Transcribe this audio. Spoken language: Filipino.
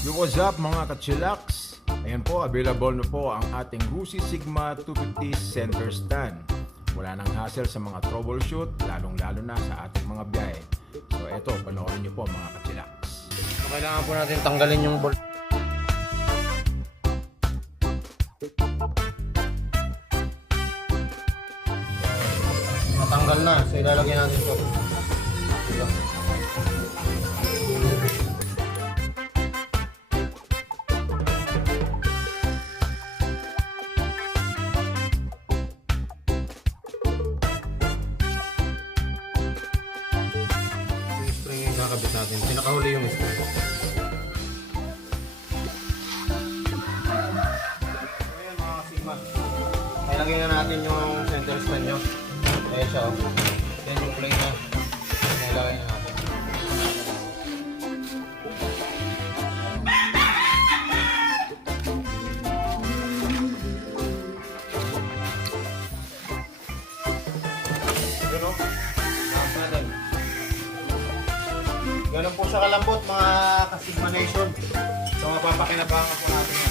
Yo, what's up mga kachillax? Ayan po, available na po ang ating Rusi Sigma 250 center stand. Wala nang hassle sa mga troubleshoot, lalong-lalo na sa ating mga biyahe. So eto, panoorin nyo po mga kachillax. Kailangan po natin tanggalin yung bolt. Natanggal na, so ilalagay natin ito. Ito. Yung spring yung nakabit natin. Pinakahuli yung spring. Ayan mga kasima. Ilagay na natin yung center stand nyo. Ayan siya o. Yan yung plate na. Ilagay na natin. Yun o. Tapos natin. Ganun po siya kalambot mga Kasigma Nation. So mapapakinabangan po natin yan.